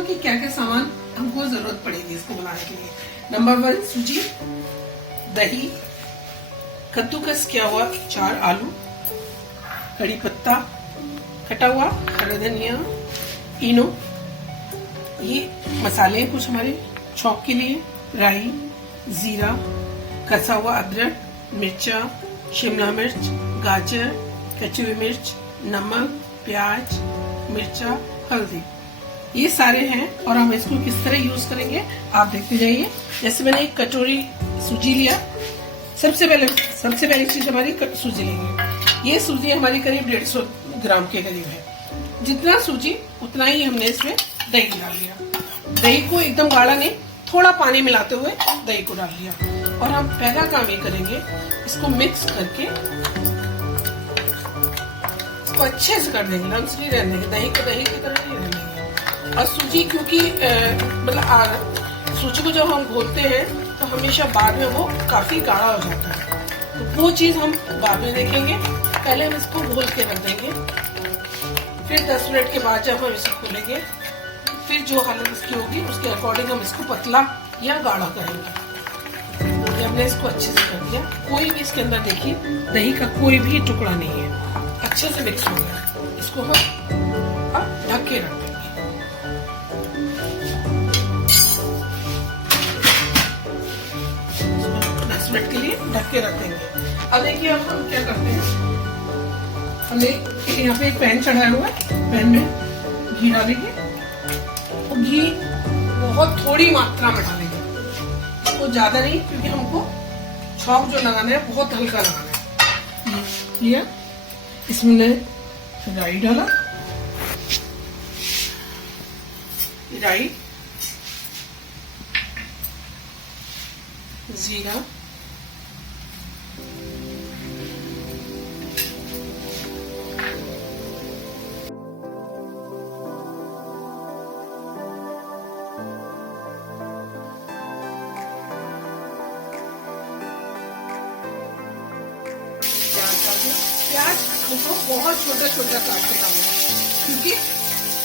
बताऊंगा कि क्या क्या सामान हमको जरूरत पड़ेगी इसको बनाने के लिए। नंबर 1 सूजी, दही, कद्दूकस किया हुआ 4 आलू, कड़ी पत्ता, कटा हुआ हरा धनिया, इनो, ये मसाले कुछ हमारे चॉप के लिए, राई, जीरा, कसा हुआ अदरक, मिर्चा, शिमला मिर्च, गाजर, कच्ची हुई मिर्च, नमक, प्याज, मिर्चा, हल्दी, ये सारे हैं। और हम इसको किस तरह यूज करेंगे आप देखते जाइए। जैसे मैंने एक कटोरी सूजी लिया, सबसे पहली चीज हमारी सूजी लेंगे। ये सूजी हमारी करीब 150 ग्राम के करीब है। जितना सूजी उतना ही हमने इसमें दही डाल लिया। दही को एकदम गाढ़ा नहीं, थोड़ा पानी मिलाते हुए दही को डाल लिया। और हम पहला काम ये करेंगे, इसको मिक्स करके इसको अच्छे से कर देंगे, लम्स नहीं रहने देंगे, दही को दही की तरह नहीं रहने देंगे। और सूजी क्योंकि मतलब सूजी को जब हम घोलते हैं तो हमेशा बाद में वो काफी गाढ़ा हो जाता है, तो वो चीज हम बाद में देखेंगे। पहले हम इसको घोल के रख देंगे, फिर 10 मिनट के बाद जब हम इसे खोलेंगे, फिर जो हालत इसकी होगी उसके अकॉर्डिंग हम इसको पतला या गाढ़ा करेंगे। हमने इसको अच्छे से कर दिया, कोई भी इसके अंदर देखिए दही का कोई भी टुकड़ा नहीं है, अच्छे से मिक्स हो गया। इसको हम अब ढक के रख देंगे। 10 मिनट के लिए ढक के रख देंगे। अब देखिए अब हम क्या करते हैं, हमने यहाँ पे एक पैन चढ़ाया हुआ है, पैन में घी डालेंगे। और घी बहुत थोड़ी मात्रा में डालेंगे, तो ज्यादा नहीं, क्योंकि हमको छौंक जो लगाना है बहुत हल्का लगाना है। लिया, इसमें राई डाला, राई, जीरा, प्याज हमको बहुत छोटा छोटा काट के डालना है, क्योंकि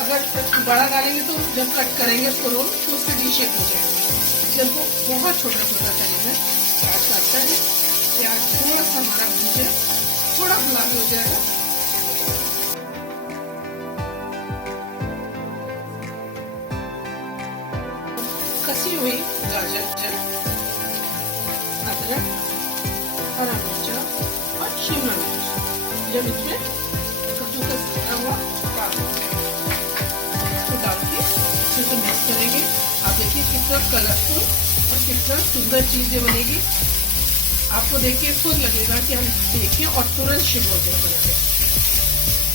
अगर बड़ा डालेंगे तो जब कट करेंगे उसको रोल तो उससे डी शेप हो जाएगा, इसलिए हमको बहुत छोटा छोटा करेंगे। प्याज काटता है, प्याज थोड़ा सा हमारा भूजे, थोड़ा गुलाबी हो जाएगा। कसी हुई गाजर, अदरक, हरा मिर्चा और शिमला मिर्च, जब इसमें कद्दूकस किया हुआ इसको डाल के अच्छे से मिक्स करेंगे। आप देखिए कितना कलरफुल और कितना सुंदर चीजें बनेगी। आपको देखिए खुद लगेगा कि हम देखें और तुरंत शुरू हो जाए बनाने।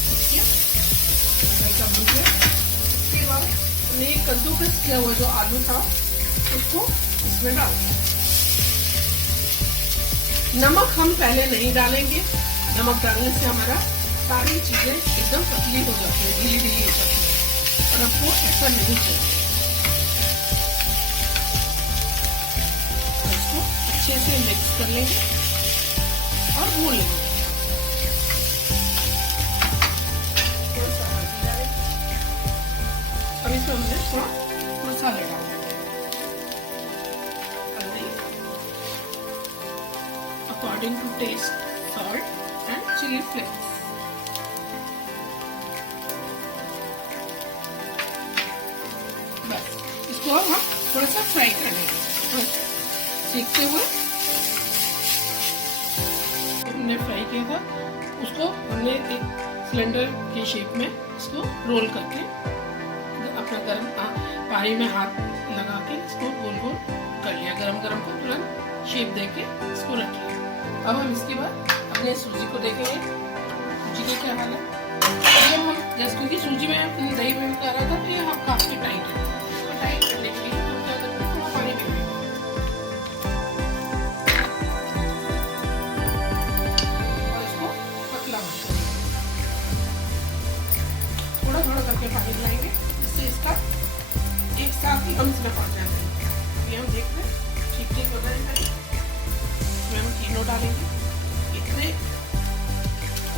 देखिए हल्का भून गया। उसके बाद हमने कद्दूकस किया हुआ जो आलू था उसको इसमें डाल दिया। नमक हम पहले नहीं डालेंगे, नमक डालने से हमारा सारी चीजें एकदम पतली हो जाती है, ढीली ढीली हो जाती है, और हमको ऐसा नहीं चाहिए। इसको अच्छे से मिक्स कर लेंगे और भून लेंगे। अब इसमें हमने थोड़ा मसाले डाल देंगे, according to taste, salt and chili flakes। बस इसको अब हम थोड़ा सा फ्राई कर लेंगे, सीखते हुए। हमने फ्राई किया था उसको, हमने एक सिलेंडर के शेप में इसको रोल करके अपना गर्म पानी में हाथ लगा के इसको गोल गोल कर लिया। गरम गरम को तुरंत शेप देके इसको रख लिया। अब हम इसके बाद अपने सूजी को देखेंगे, सूजी का क्या हाल है। ये हम जैसे क्योंकि सूजी में अपनी दही में कर रहा था तो ये हम काफी टाइट है, तो टाइट करने के लिए हम क्या करते हैं, थोड़ा पानी देंगे और इसको पतला बनाएंगे। थोड़ा थोड़ा करके पानी मिलाएंगे जिससे इसका एक साथ ही हम इसमें पड़ जाएगा। अभी हम देख रहे हैं ठीक ठीक हो जाएगा। इसमें हम तीनों डालेंगे, इतने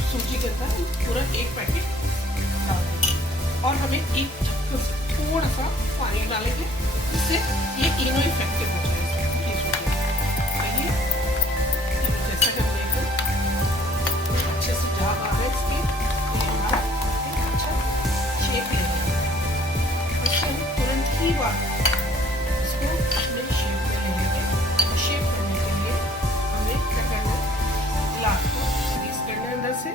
सूजी करता है पूरा एक पैकेट डाल देंगे। और हमें एक चक्कर से थोड़ा सा डालेंगे जिससे ये तीनों इफेक्टिव हो जाए। जैसा कि हम देख रहे अच्छे से झाग आ रहा है इसकी, अच्छा शेप ले तुरंत ही बात इसको अपने शेप में लेंगे। शेप करने के लिए हमें क्या करना है, ग्लास को स्क्वीज करना है, अंदर से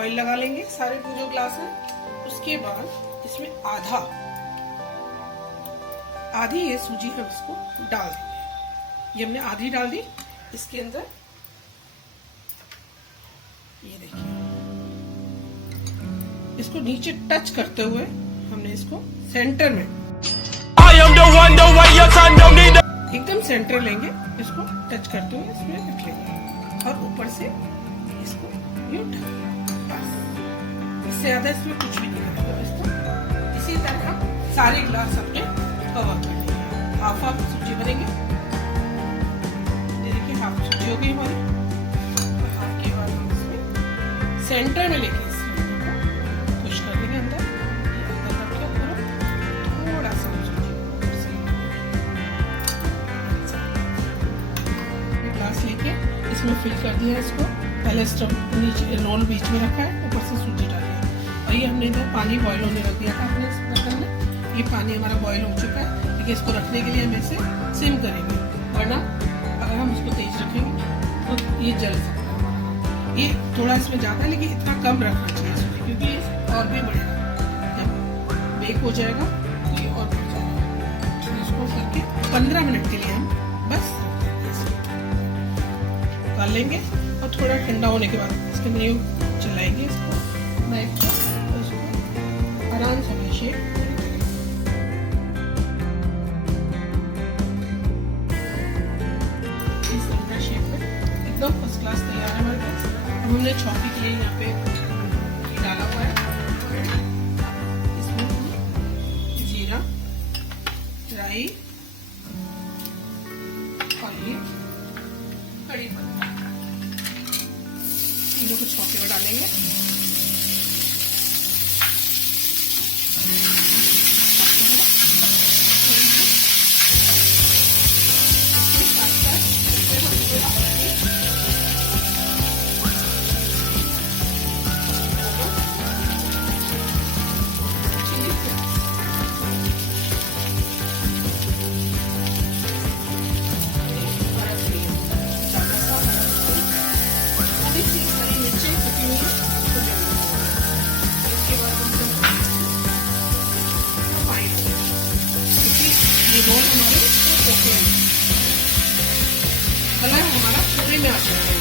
ऑयल लगा लेंगे सारे जो ग्लास है। उसके बाद इसमें आधी ये सूजी हम इसको डाल देंगे। ये हमने आधी डाल दी इसके अंदर। ये देखिए इसको नीचे टच करते हुए हमने इसको सेंटर में एकदम सेंटर लेंगे, इसको टच करते हुए इसमें रख लेंगे और ऊपर से इसको ये उठा, बस इससे ज्यादा इसमें कुछ भी नहीं करेगा। इसको इसी तरह सारे ग्लास अपने कवर कर लेंगे। हाफ सूजी बनेंगे। देखिए हाफ सूजी हो गई हमारी। हाफ के बाद हम इसमें सेंटर में लेके पुश कर देंगे अंदर करके पूरा थोड़ा सा ग्लास लेके इसमें फिल कर दिया इसको। पहले स्टव नीचे रोल बीच में रखा है, ऊपर से सूजी डाली है और ये हमने इधर पानी बॉईल होने रख दिया था अपने बर्तन में। ये पानी हमारा बॉईल हो चुका है, लेकिन इसको रखने के लिए हम इसे सिम करेंगे, वरना अगर हम इसको तेज रखेंगे तो ये जल सकता है। ये थोड़ा इसमें ज़्यादा है लेकिन इतना कम रखना चाहिए इसमें, क्योंकि और भी बढ़ेगा। जब बेक हो जाएगा तो ये और बढ़ जाएगा। इसको करके 15 मिनट के लिए हम बस डाल लेंगे और थोड़ा ठंडा होने के बाद इसके न्यू चलाएंगे इसको नाइफ को, उसको आराम से शेप एकदम फर्स्ट क्लास तैयार है हमारे पास। अब हमने छौंकी के लिए यहाँ पे डाला हुआ है, इसमें जीरा, राई और ये कड़ी पत्ता, तीनों को छौंके में डालेंगे। कलर हमारा पूरे में आ जाएगा।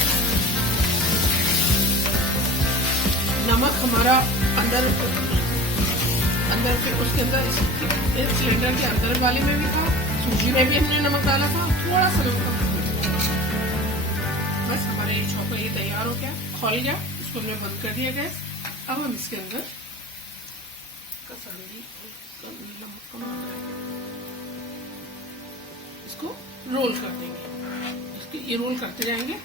नमक हमारा अंदर फिर उसके अंदर सिलेंडर के अंदर वाले में भी था, सूजी में भी हमने नमक डाला था, थोड़ा सा नमक। बस हमारे छौंका ये तैयार हो गया, खोल गया, इसको हमने बंद कर दिया गैस। अब हम इसके अंदर इसको रोल कर देंगे। ये रोल करते जाएंगे,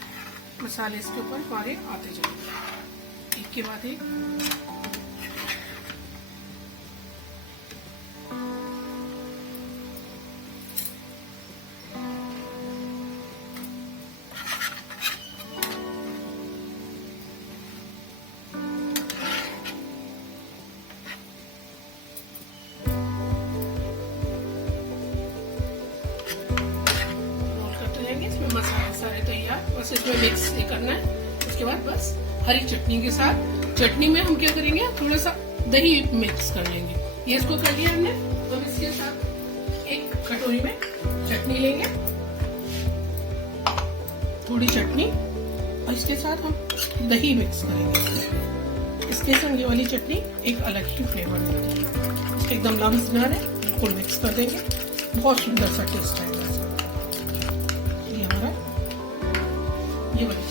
मसाले इसके ऊपर हमारे आते जाएंगे एक के बाद एक। मसाले सारे तैयार, बस इसमें मिक्स ये करना है। उसके बाद बस हरी चटनी के साथ, चटनी में हम क्या करेंगे, थोड़ा सा दही मिक्स कर लेंगे। ये इसको कर लिया हमने, तो इसके साथ एक कटोरी में चटनी लेंगे, थोड़ी चटनी, और इसके साथ हम दही मिक्स करेंगे। इसके संग ये वाली चटनी एक अलग ही फ्लेवर देती है, इसके एकदम लम्स ना रहे, बिल्कुल मिक्स कर देंगे, बहुत सुंदर सा टेस्ट आएगा। ये हमारा ये वाली